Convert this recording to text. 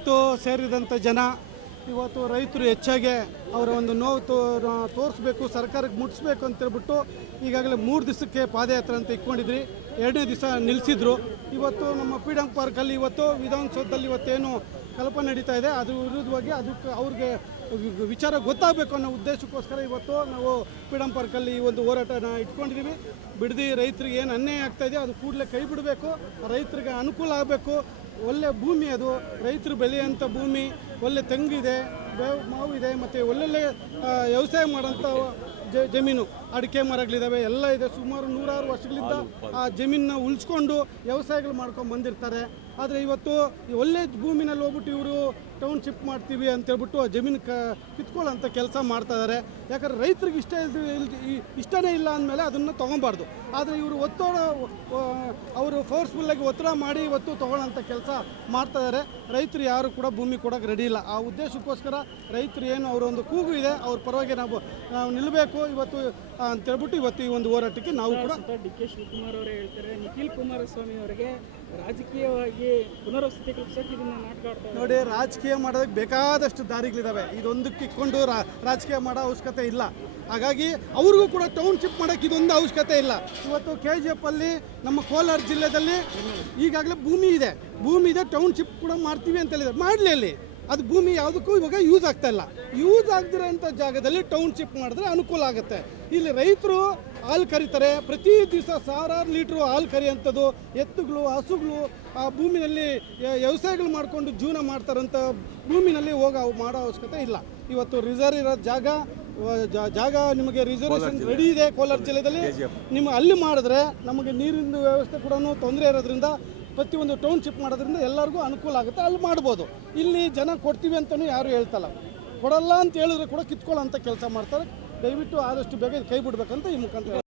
ಇವತ್ತು ಸೇರಿದಂಥ ಜನ ಇವತ್ತು ರೈತರು ಹೆಚ್ಚಾಗಿ ಅವರ ಒಂದು ನೋವು ತೋರಿಸ್ಬೇಕು, ಸರ್ಕಾರಕ್ಕೆ ಮುಟ್ಟಿಸ್ಬೇಕು ಅಂತೇಳ್ಬಿಟ್ಟು ಈಗಾಗಲೇ 3 ದಿವಸಕ್ಕೆ ಪಾದಯಾತ್ರೆ ಅಂತ ಇಟ್ಕೊಂಡಿದ್ರಿ. 2ನೇ ದಿವಸ ನಿಲ್ಲಿಸಿದ್ರು. ಇವತ್ತು ನಮ್ಮ ಫ್ರೀಡಂ ಪಾರ್ಕಲ್ಲಿ ಇವತ್ತು ವಿಧಾನಸೌಧದಲ್ಲಿ ಇವತ್ತೇನು ಕಲ್ಪನೆ ನಡೀತಾ ಇದೆ ಅದ್ರ ವಿರುದ್ಧವಾಗಿ ಅದಕ್ಕೆ ಅವ್ರಿಗೆ ವಿಚಾರ ಗೊತ್ತಾಗಬೇಕು ಅನ್ನೋ ಉದ್ದೇಶಕ್ಕೋಸ್ಕರ ಇವತ್ತು ನಾವು ಫ್ರೀಡಂ ಪಾರ್ಕಲ್ಲಿ ಈ ಒಂದು ಹೋರಾಟನ ಇಟ್ಕೊಂಡಿದ್ದೀವಿ. ಬಿಡದಿ ರೈತರಿಗೆ ಏನು ಅನ್ಯಾಯ ಆಗ್ತಾಯಿದೆ ಅದು ಕೂಡಲೇ ಕೈ ಬಿಡಬೇಕು, ರೈತರಿಗೆ ಅನುಕೂಲ ಆಗಬೇಕು. ಒಳ್ಳೆ ಭೂಮಿ ಅದು, ರೈತರು ಬೆಳೆಯುವಂಥ ಭೂಮಿ, ಒಳ್ಳೆ ತೆಂಗಿದೆ, ಮಾವು ಇದೆ, ಮತ್ತು ಒಳ್ಳೊಳ್ಳೆ ವ್ಯವಸಾಯ ಮಾಡೋಂಥ ಜಮೀನು, ಅಡಿಕೆ ಮರಗಳಿದ್ದಾವೆ, ಎಲ್ಲ ಇದೆ. ಸುಮಾರು 100 ವರ್ಷಗಳಿಂದ ಆ ಜಮೀನನ್ನ ಉಳಿಸ್ಕೊಂಡು ವ್ಯವಸಾಯಗಳು ಮಾಡ್ಕೊಂಡು ಬಂದಿರ್ತಾರೆ. ಆದರೆ ಇವತ್ತು ಈ ಒಳ್ಳೆ ಭೂಮಿನಲ್ಲಿ ಹೋಗ್ಬಿಟ್ಟು ಇವರು ಟೌನ್ಶಿಪ್ ಮಾಡ್ತೀವಿ ಅಂತೇಳ್ಬಿಟ್ಟು ಆ ಜಮೀನು ಕಿತ್ಕೊಳ್ಳೋಂಥ ಕೆಲಸ ಮಾಡ್ತಾಯಿದ್ದಾರೆ. ಯಾಕಂದರೆ ರೈತರಿಗೆ ಇಷ್ಟನೇ ಇಲ್ಲ ಅಂದಮೇಲೆ ಅದನ್ನು ತೊಗೊಬಾರ್ದು. ಆದರೆ ಇವರು ಅವರು ಫೋರ್ಸ್ಫುಲ್ಲಾಗಿ ಒತ್ತಡ ಮಾಡಿ ಇವತ್ತು ತೊಗೊಳ್ಳೋಂಥ ಕೆಲಸ ಮಾಡ್ತಾಯಿದ್ದಾರೆ. ರೈತರು ಯಾರು ಕೂಡ ಭೂಮಿ ಕೊಡೋಕ್ಕೆ ರೆಡಿ ಇಲ್ಲ. ಆ ಉದ್ದೇಶಕ್ಕೋಸ್ಕರ ರೈತರು ಏನು ಅವರೊಂದು ಕೂಗು ಇದೆ, ಅವ್ರ ಪರವಾಗಿ ನಾವು ನಿಲ್ಲಬೇಕು ಇವತ್ತು ಅಂತೇಳ್ಬಿಟ್ಟು ಇವತ್ತು ಈ ಒಂದು ಹೋರಾಟಕ್ಕೆ ನಾವು ಕೂಡ ಡಿ.ಕೆ. ಶಿವಕುಮಾರ್ ಅವರೇ ಹೇಳ್ತಾರೆ, ನಿಖಿಲ್ ಕುಮಾರಸ್ವಾಮಿ ಅವರಿಗೆ ರಾಜಕೀಯವಾಗಿ ಪುನರ್ವಸತಿ ಕಲ್ಪಿಸೋಕೆ ಇದನ್ನ ನಾಟಕ ಆಡ್ತಾರೆ. ನೋಡಿ, ರಾಜಕೀಯ ಮಾಡೋದಕ್ಕೆ ಬೇಕಾದಷ್ಟು ದಾರಿಗಳಿದ್ದಾವೆ. ಇದೊಂದಕ್ಕೆ ಇಟ್ಕೊಂಡು ರಾಜಕೀಯ ಮಾಡೋ ಅವಶ್ಯಕತೆ ಇಲ್ಲ. ಹಾಗಾಗಿ ಅವ್ರಿಗೂ ಕೂಡ ಟೌನ್ಶಿಪ್ ಮಾಡೋಕ್ಕೆ ಇದೊಂದು ಅವಶ್ಯಕತೆ ಇಲ್ಲ. ಇವತ್ತು KGF ಅಲ್ಲಿ ನಮ್ಮ ಕೋಲಾರ ಜಿಲ್ಲೆಯಲ್ಲಿ ಈಗಾಗಲೇ ಭೂಮಿ ಇದೆ, ಟೌನ್ಶಿಪ್ ಕೂಡ ಮಾಡ್ತೀವಿ ಅಂತ ಹೇಳಿದ್ದಾರೆ. ಮಾಡಲಿ, ಅಲ್ಲಿ ಅದು ಭೂಮಿ ಯಾವುದಕ್ಕೂ ಇವಾಗ ಯೂಸ್ ಆಗ್ತಾ ಇಲ್ಲ. ಯೂಸ್ ಆಗದಿರೋಂಥ ಜಾಗದಲ್ಲಿ ಟೌನ್ಶಿಪ್ ಮಾಡಿದ್ರೆ ಅನುಕೂಲ ಆಗುತ್ತೆ. ಇಲ್ಲಿ ರೈತರು ಹಾಲು ಕರೀತಾರೆ, ಪ್ರತಿ ದಿವಸ 1000 ಲೀಟ್ರು ಹಾಲು ಕರಿಯೋಂಥದ್ದು, ಎತ್ತುಗಳು, ಹಸುಗಳು ಆ ಭೂಮಿನಲ್ಲಿ ವ್ಯವಸಾಯಗಳು ಮಾಡಿಕೊಂಡು ಜೀವನ ಮಾಡ್ತಾರಂಥ ಭೂಮಿನಲ್ಲಿ ಮಾಡೋ ಅವಶ್ಯಕತೆ ಇಲ್ಲ. ಇವತ್ತು ರಿಸರ್ವ್ ಇರೋ ಜಾಗ ನಿಮಗೆ ರಿಸರ್ವೇಷನ್ ರೆಡಿ ಇದೆ ಕೋಲಾರ ಜಿಲ್ಲೆಯಲ್ಲಿ. ಅಲ್ಲಿ ಮಾಡಿದ್ರೆ ನಮಗೆ ನೀರಿನ ವ್ಯವಸ್ಥೆ ಕೂಡ ತೊಂದರೆ ಇರೋದ್ರಿಂದ ಪ್ರತಿಯೊಂದು ಟೌನ್ಶಿಪ್ ಮಾಡೋದ್ರಿಂದ ಎಲ್ಲರಿಗೂ ಅನುಕೂಲ ಆಗುತ್ತೆ. ಅಲ್ಲಿ ಮಾಡ್ಬೋದು. ಇಲ್ಲಿ ಜನ ಕೊಡ್ತೀವಿ ಅಂತಲೂ ಯಾರು ಹೇಳ್ತಲ್ಲ, ಕೊಡಲ್ಲ ಅಂತ ಹೇಳಿದ್ರೆ ಕೂಡ ಕಿತ್ಕೊಳ್ಳೋ ಅಂಥ ಕೆಲಸ ಮಾಡ್ತಾರೆ. ದಯವಿಟ್ಟು ಆದಷ್ಟು ಬೇಗ ಕೈ ಬಿಡಬೇಕಂತ ಈ ಮುಖಾಂತರ